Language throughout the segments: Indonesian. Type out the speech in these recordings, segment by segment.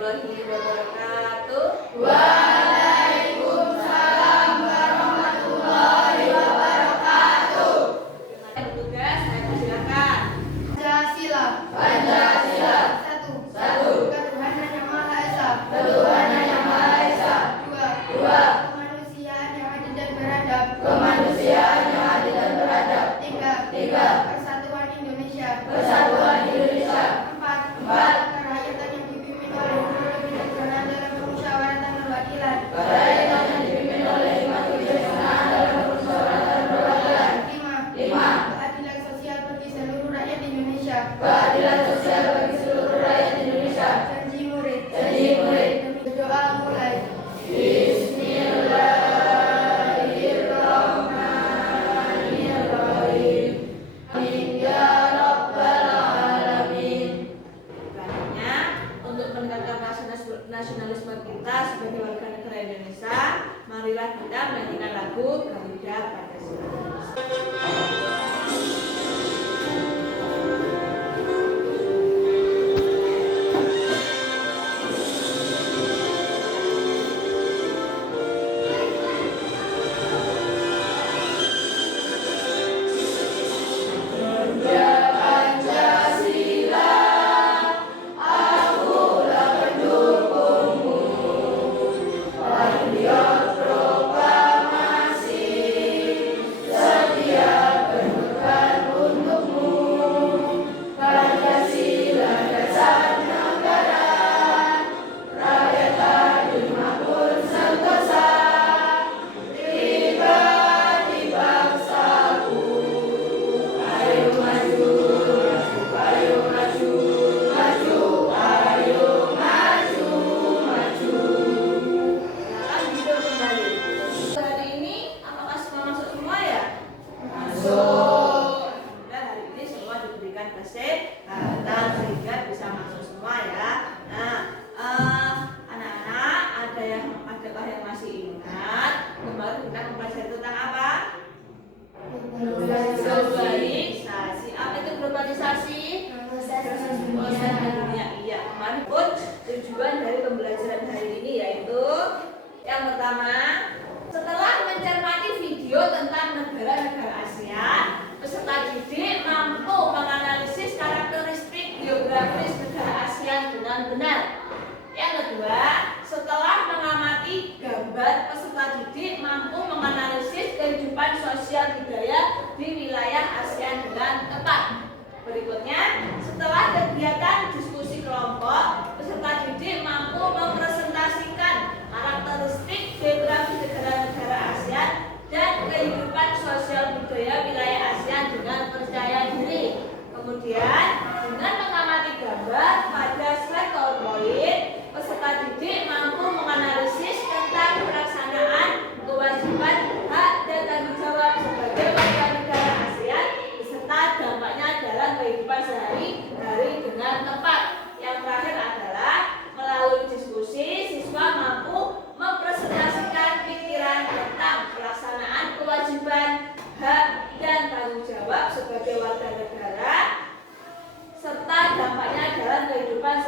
warahmatullahi wabarakatuh. Waalaikumsalam warahmatullahi wabarakatuh. Bertugas, saya persilakan. Pancasila. Pancasila. Satu. Ketuhanan yang Maha Esa. Ketuhanan yang Maha Esa. Dua. Kemanusiaan yang adil dan beradab. Kemanusiaan yang adil dan beradab. Tiga. Persatuan Indonesia. Persatuan Indonesia. Empat. Kerakyatan yang dipimpin oleh Nurul Bijaksana dalam permusyawaratan perwakilan. Kerakyatan yang dipimpin oleh hikmat kebijaksanaan dalam permusyawaratan perwakilan. Lima. Keadilan sosial bagi seluruh rakyat Indonesia. Keadilan sosial bagi seluruh rakyat Indonesia. Janji murid. Berdoa mulai. Bismillahirrahmanirrahim. Amin ya rabbal alamin. Selanjutnya, untuk meningkatkan nasionalisme kita sebagai warga negara Indonesia, marilah kita menyanyikan lagu Garuda Pancasila. Silakan duduk kembali. Hari ini apakah semua masuk semua ya? Masuk. Alhamdulillah hari ini semua diberikan kesehatan sehingga bisa masuk semua ya. Nah, anak-anak adakah yang masih ingat kemarin kita mempelajari tentang apa? Globalisasi. Apa itu globalisasi? Proses dunia. Iya, kemarin pun tujuan dari pembelajaran hari ini yaitu yang pertama, setelah mencermati video tentang negara-negara ASEAN, peserta didik mampu menganalisis karakteristik geografis negara ASEAN dengan benar. Yang kedua, setelah mengamati gambar, peserta didik mampu menganalisis kehidupan sosial budaya di wilayah ASEAN dengan tepat. Berikutnya, setelah kegiatan diskusi kelompok, peserta didik mampu mempresentasikan karakteristik geografis negara-negara ASEAN dan kehidupan sosial budaya wilayah ASEAN dengan percaya diri. Kemudian, dengan mengamati gambar pada slide PowerPoint, peserta didik mampu menganalisis tentang pelaksanaan kewajiban, hak, dan tanggung jawab sebagai warga negara ASEAN beserta dampaknya dalam kehidupan sehari-hari dengan tepat. Yang terakhir adalah melalui diskusi, siswa mampu mempresentasikan pikiran tentang pelaksanaan kewajiban, hak, dan tanggung jawab sebagai warga negara serta dampaknya dalam kehidupan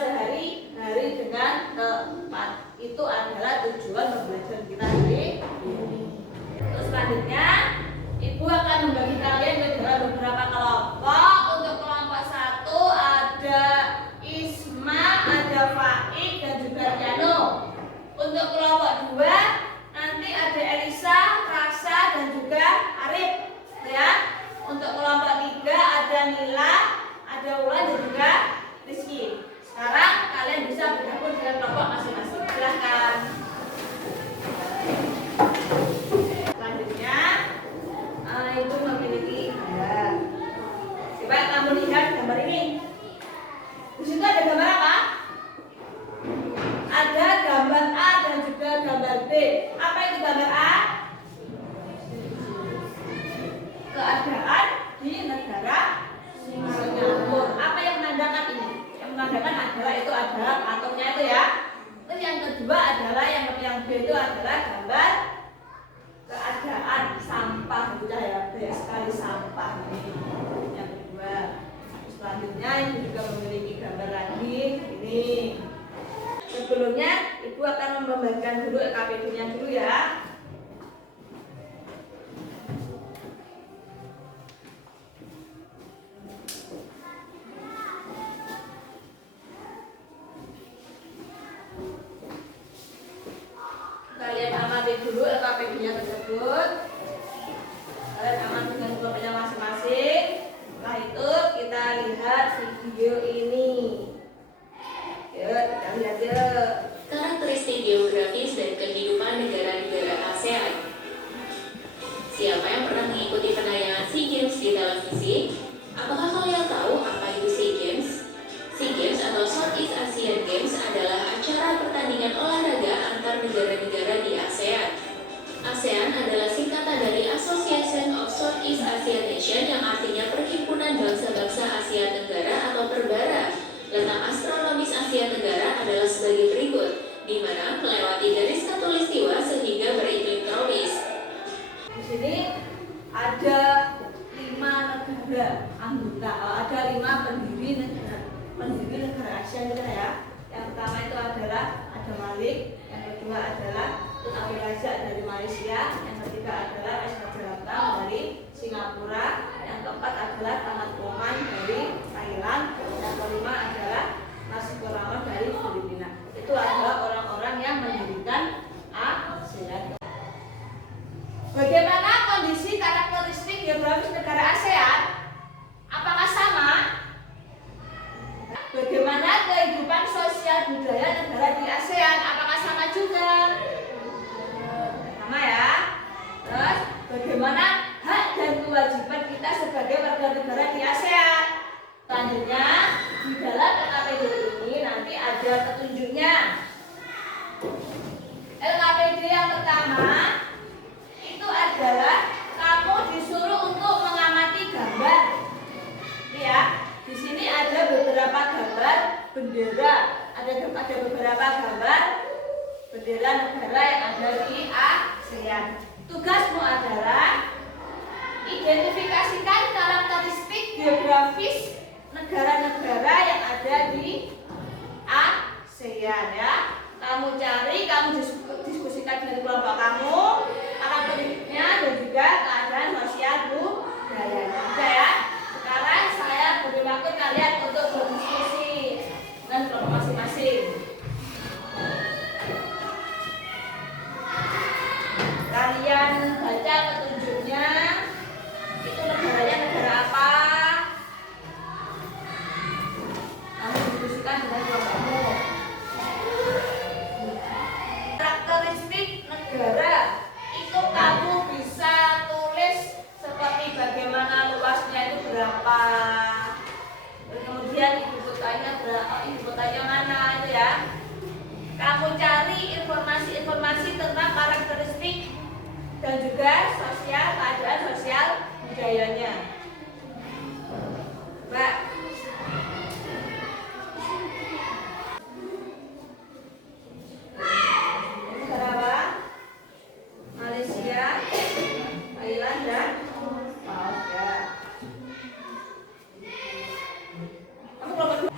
sehari-hari dengan tepat. Itu adalah tujuan pembelajaran kita hari ini. Terus selanjutnya, Ibu akan membagi kalian ke dalam beberapa kelompok. Untuk kelompok 1 ada Isma, ada Faik, dan juga Piano. Untuk kelompok 2 nanti ada Elisa, Raksa, dan juga Arif, ya. Untuk kelompok 3 ada Nila, ada Ulan, dan juga Rizky. Sekarang kalian bisa bergabung dengan kelompok masing-masing. Silahkan. Selanjutnya, Ibu memiliki gambar. Coba kamu lihat gambar ini. Di situ ada gambar apa? Ada gambar A dan juga gambar B. Apa itu gambar A? Keadaan di negara Singapura. Apa yang menandakan ini? Yang menandakan adalah itu adalah atomnya itu ya. Terus yang kedua adalah yang B itu adalah gambar keadaan sampah. Sudah ya, banyak sekali sampah ini. Yang kedua. Selanjutnya ini juga memiliki gambar lagi. Ini dulu LKPD-nya tersebut. Kalian aman dengan kelompoknya masing-masing. Setelah itu kita lihat video ini. Yuk, kita lihat yuk. Karakteristik geografis dan kehidupan negara-negara ASEAN. Siapa yang pernah mengikuti penayangan SEA Games di televisi? Apakah kalian tahu apa itu SEA Games? SEA Games atau Southeast Asian Games adalah acara pertandingan olahraga antar negara-negara di ASEAN. ASEAN adalah singkatan dari Association of Southeast Asian Nations yang artinya Perhimpunan Bangsa-Bangsa Asia Tenggara atau Perbara. Letak astronomis Asia Tenggara adalah sebagai berikut, di mana melewati garis khatulistiwa sehingga beriklim tropis. Di sini ada 5 negara anggota, ada 5 pendiri negara Asia gitu ya. Yang pertama itu adalah ada Malik, yang kedua adalah Tun Abdul Razak dari Malaysia, yang ketiga adalah Raja Latang dari Singapura, yang keempat adalah Tamat Oman dari Thailand, yang kelima adalah Nasibur Rahman dari Filipina. Itu adalah orang-orang yang mendirikan ASEAN. Bagaimana kondisi karakteristik geografis negara ASEAN? Apakah sama? Bagaimana kehidupan sosial budaya negara di ASEAN? Apakah sama juga? Sama ya. Terus bagaimana hak dan kewajiban kita sebagai warga negara di ASEAN? Selanjutnya di dalam LKPD ini nanti ada petunjuknya. LKPD yang pertama itu adalah kamu disuruh untuk mengamati gambar. Ya, di sini ada beberapa gambar bendera, ada beberapa gambar bendera negara yang ada di ASEAN. Tugasmu adalah identifikasikan karakteristik geografis negara-negara yang ada di ASEAN ya. Kamu cari, kamu diskusikan dengan kelompok kamu karakteristiknya dan juga keadaan sosial budaya. Sudah ya. Sekarang saya beri waktu kalian untuk berdiskusi dengan kelompok masing-masing. Kalian baca petunjuknya. Itu negaranya negara apa? Kamu diskusikan dengan kelompokmu. Karakteristik negara itu kamu bisa tulis seperti bagaimana luasnya itu berapa, kemudian ibu kotanya berapa, ibu kotanya mana itu ya. Kamu cari informasi-informasi tentang karakteristik dan juga sosial, keadaan sosial budayanya. Mbak, negara apa? Malaysia, Thailand dan Malaysia. Kamu kelompok dua.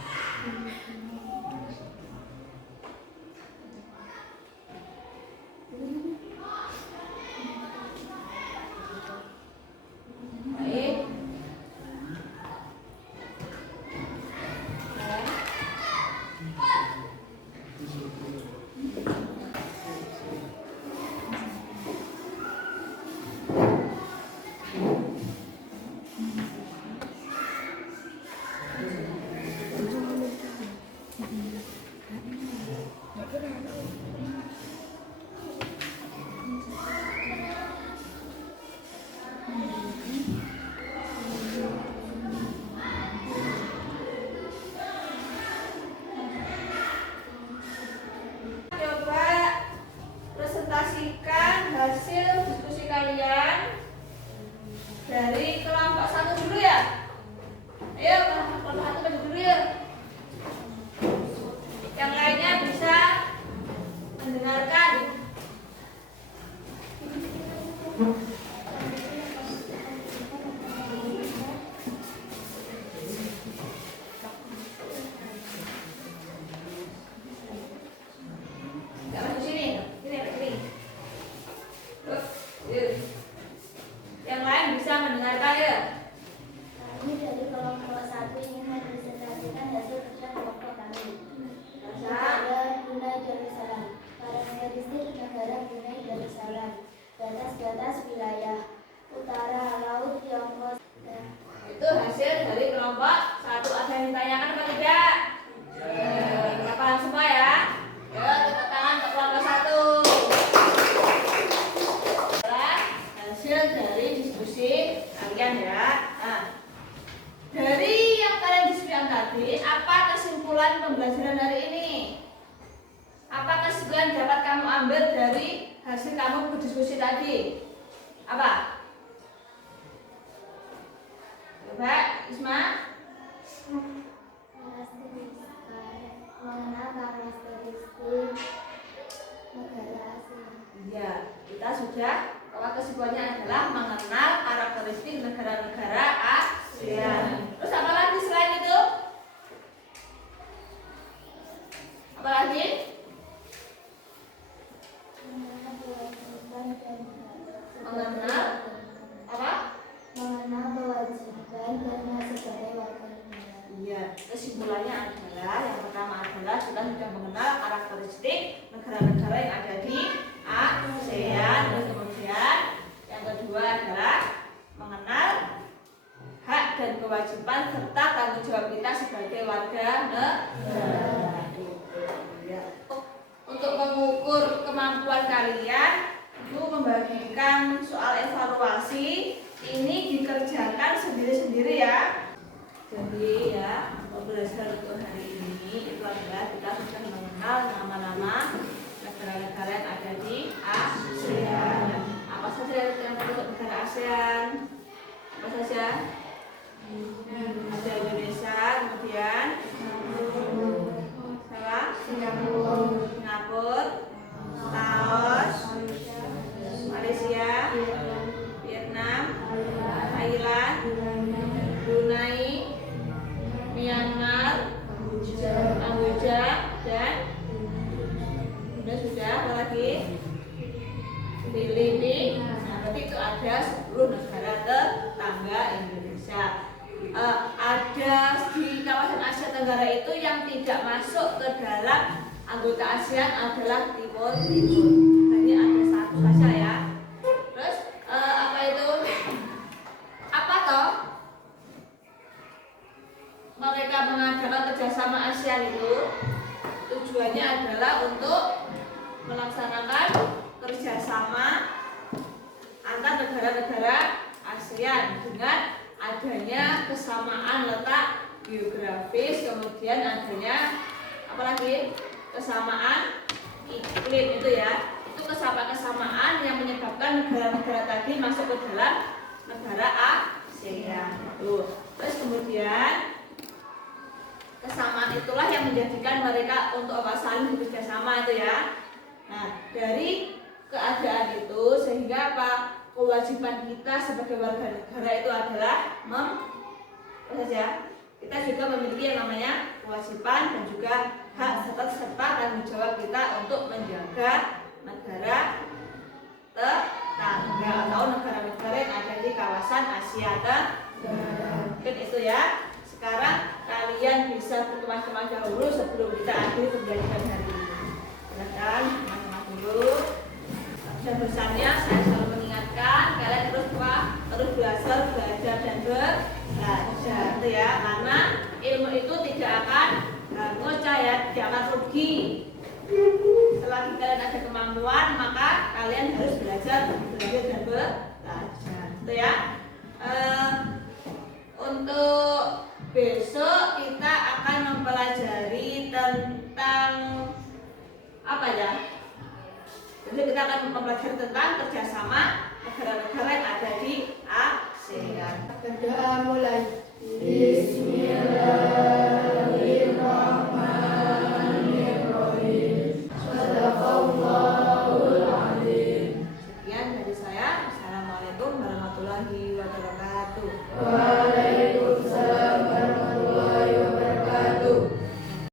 Baik. kesimpulan pembelajaran hari ini? Apa kesimpulan dapat kamu ambil dari hasil kamu berdiskusi tadi? Apa? Coba, Isma. Mengenal karakteristik negara asing. Iya, kita sudah bahwa kesimpulannya adalah mengenal karakteristik negara-negara ASEAN. Terus apa lagi selain itu? Apa lagi? Mengenal apa? Mengenal kewajiban dan hak sebagai warga negara. Iya, kesimpulannya adalah yang pertama adalah kita sudah mengenal karakteristik negara-negara yang ada di ASEAN. Terus kemudian yang kedua adalah mengenal hak dan kewajiban serta tanggung jawab kita sebagai warga negara. Ya. Untuk mengukur kemampuan kalian, Ibu membagikan soal evaluasi ini dikerjakan sendiri-sendiri ya. Jadi ya, pembelajaran untuk hari ini itu adalah kita sudah mengenal nama-nama negara-negara yang ada di ASEAN. Apa saja yang termasuk negara ASEAN? Apa saja? Ada Indonesia, kemudian Singapura, Laos, Malaysia, Vietnam, Thailand, Brunei, Myanmar, Kamboja, dan sudah apa lagi? Filipina. Nah, berarti itu ada 10 negara tetangga Indonesia. Ada di kawasan Asia Tenggara itu yang tidak masuk ke dalam anggota ASEAN adalah Timur. Hanya ada satu saja ya. Terus apa itu? Apa toh? Mereka mengadakan kerjasama ASEAN itu tujuannya adalah untuk melaksanakan kerjasama antar negara-negara ASEAN dengan adanya kesamaan letak geografis, kemudian adanya apalagi kesamaan iklim itu ya. Itu kesamaan yang menyebabkan negara-negara tadi masuk ke dalam negara ASEAN. Terus kemudian kesamaan itulah yang menjadikan mereka untuk saling bekerja sama itu ya. Nah, dari keadaan itu sehingga apa? Kewajiban kita sebagai warga negara itu adalah kita juga memiliki yang namanya kewajiban dan juga hak serta tanggung jawab kita untuk menjaga negara tetangga atau negara-negara yang ada di kawasan Asia Tenggara. Mungkin itu ya. Sekarang kalian bisa berteman-teman dahulu sebelum kita akhiri pembelajaran hari ini. Silakan teman-teman dulu. Pesannya saya selalu mengingatkan kalian terus belajar dan belajar itu ya, karena ilmu itu tidak akan ngocah ya, tidak akan rugi. Selagi kalian ada kemampuan maka kalian harus belajar dan belajar itu ya. Untuk besok kita akan mempelajari tentang apa ya? Jadi kita akan mempelajari tentang kerjasama negara-negara yang ada di ASEAN. Berdoa mulai. Bismillah.